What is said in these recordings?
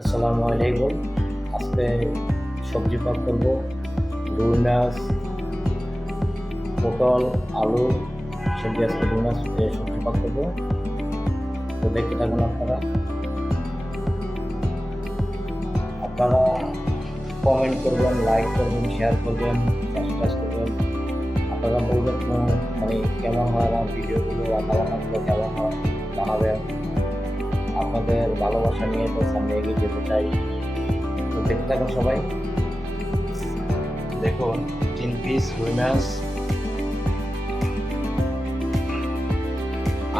আসসালামু আলাইকুম। আজকে সবজি পাক করব। রুই মাছ, পটল, আলু সেটি আজকে রুই মাছ সবজি পাক করব। তো দেখতে থাকুন আপনারা। আপনারা কমেন্ট করবেন, লাইক করবেন, শেয়ার করবেন, সাবস্ক্রাইব করবেন। আপনারা বলবেন মানে কেমন হয় আমার ভিডিওগুলো, রান্নাবান্নাগুলো কেমন হয় জানাবেন। আপনাদের ভালোবাসা নিয়ে তো সামনে এগিয়ে যেতে চাই। তো দেখতে থাকুন সবাই। দেখুন 3 পিস রুই মাছ,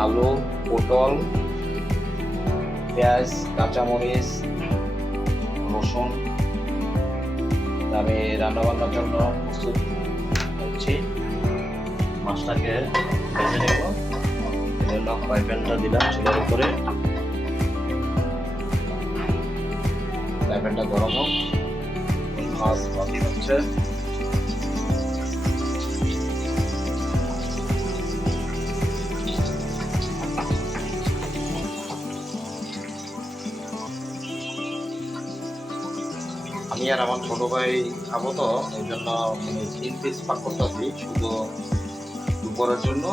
আলু, পটল, পেঁয়াজ, কাঁচামরিচ, রসুন আমি রান্নাবান্নার জন্য প্রস্তুত হচ্ছি। মাছটাকে ভেজে নেব, এজন্য ফ্রাই প্যানটা দিলাম চুলার উপরে। ফ্রাই প্যানটা গরম হোক, মাছ ভাজি হচ্ছে। আমি আর আমার ছোট ভাই খাবো, তো এই জন্য 3 পিস পাক করতেছি শুধু দুপুরের জন্য।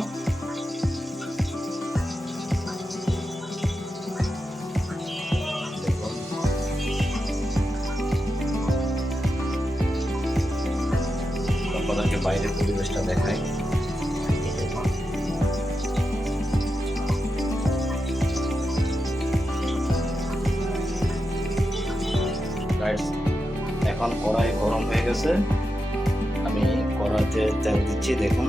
আপনাদেরকে বাইরের পরিবেশটা দেখাই। এখন কড়াই গরম হয়ে গেছে, আমি কড়াইতে তেল দিচ্ছি। দেখুন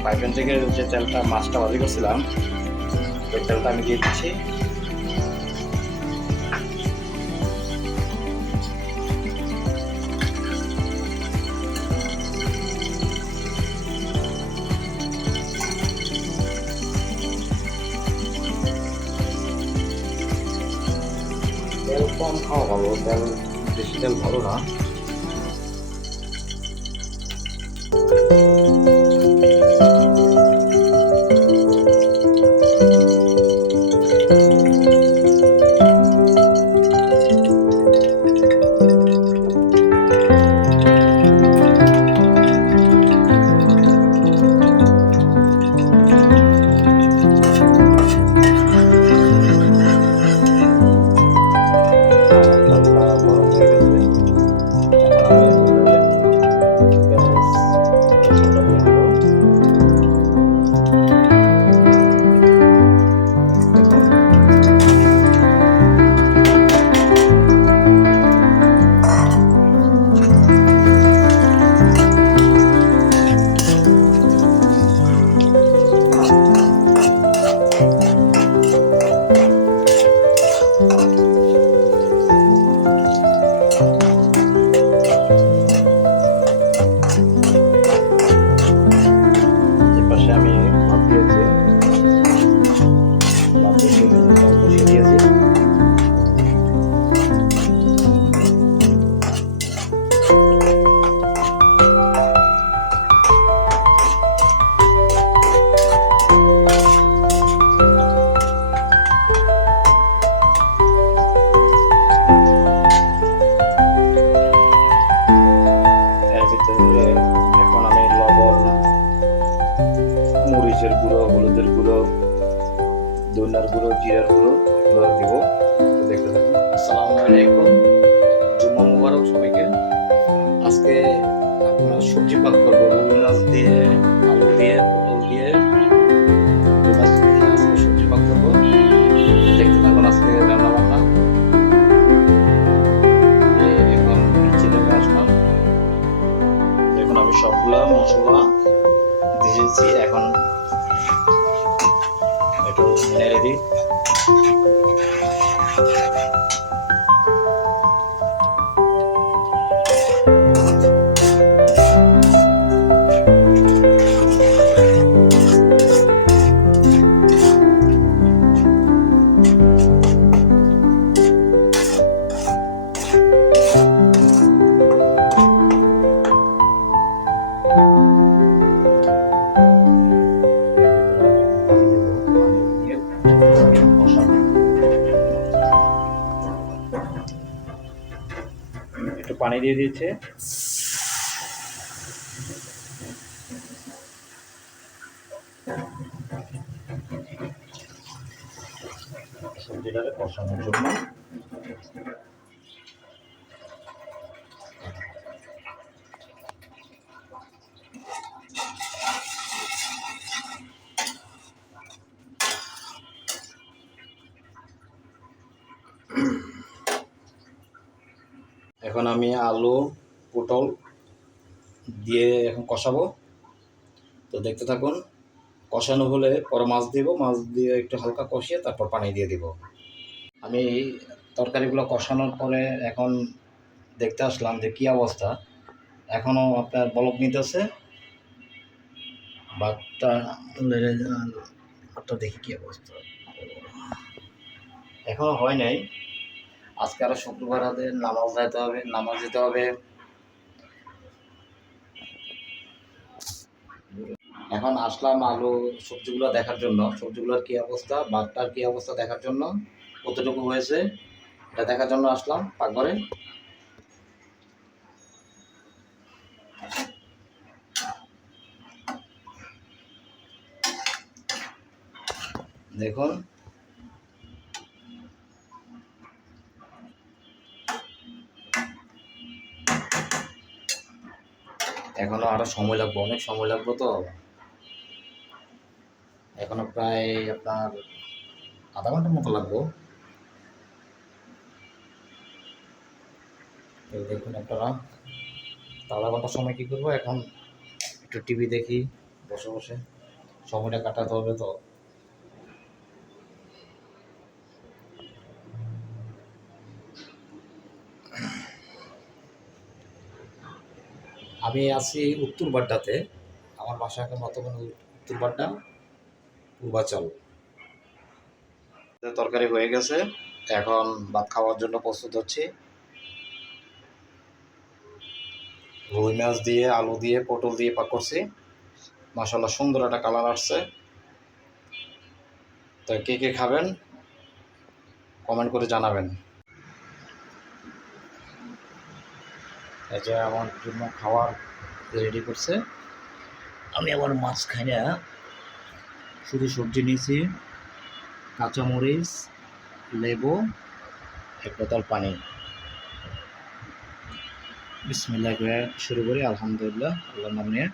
ফ্রাই প্যান থেকে যে তেলটা মাছটা ভাজি করছিলাম ওই তেলটা আমি দিয়ে দিচ্ছি। তেল কম খাওয়া ভালো, তেল বেশি তেল ভালো না। এখন আমি লবণ, মরিচের গুঁড়ো, হলুদের গুঁড়ো, ধনিয়ার গুঁড়ো, জিরার গুঁড়ো এগুলো দিব। দেখতে থাকুন। আসসালামু আলাইকুম, জুম্মা মুবারক সবাইকে। আজকে আপনার সবজি পাক করবো রুই মাছ দিয়ে, আলু দিয়ে, পটল দিয়ে রুই মাছ দিয়ে আজকে সবজি পাক করবো। দেখতে থাকুন আজকে রান্না বান্না। এখন কিচেনে আসলাম। দেখুন আমি সবগুলা মশলা দিয়েছি, এখন একটু নেড়ে দিই। পানি দিয়ে দিয়েছে। সবজিটাকে কষানোর জন্য এখন আমি আলু পটল দিয়ে এখন কষাবো। তো দেখতে থাকুন। কষানো হলে পরে মাছ দিব, মাছ দিয়ে একটু হালকা কষিয়ে তারপর পানি দিয়ে দিব। আমি তরকারিগুলো কষানোর পরে এখন দেখতে আসলাম যে কী অবস্থা। এখনও আপনার বলক নিতেছে, ভাতটা দেখি কী অবস্থা। এখনও হয় নাই। আজকে আরও শুক্রবার হাতে নামাজ দিতে হবে। এখন আসলাম আলু সবজিগুলো দেখার জন্য, সবজিগুলোর কী অবস্থা, ভাতটার কী অবস্থা দেখার জন্য, কতটুকু হয়েছে এটা দেখার জন্য আসলাম পাকঘরে। দেখুন এখনো আরো সময় লাগবে, অনেক সময় লাগবে। তো এখনো প্রায় আপনার আধা ঘন্টার মতো লাগবে। দেখুন আপনারা, আধা ঘন্টার সময় কী করবো, এখন একটু টিভি দেখি বসে বসে, সময়টা কাটাতে হবে। তো আমি আছি উত্তর বাড্ডাতে, আমার বাসা এখন বর্তমানে উত্তর বাড্ডা পূর্বাচল। তরকারি হয়ে গেছে, এখন ভাত খাওয়ার জন্য প্রস্তুত হচ্ছি। রুই মাছ দিয়ে, আলু দিয়ে, পটল দিয়ে পাক করছি। মাশাআল্লাহ সুন্দর একটা কালার আসছে। তো কে কে খাবেন কমেন্ট করে জানাবেন। এই যে আমার জন্য খাবার রেডি করছে। আমি আবার মাছ খাই না, শুধু সবজি নিয়েছি, কাঁচামরিচ, লেবু, এক বোতল পানি। বিসমিল্লাহ করে শুরু করি, আলহামদুলিল্লাহ, আল্লাহর নাম নিয়ে।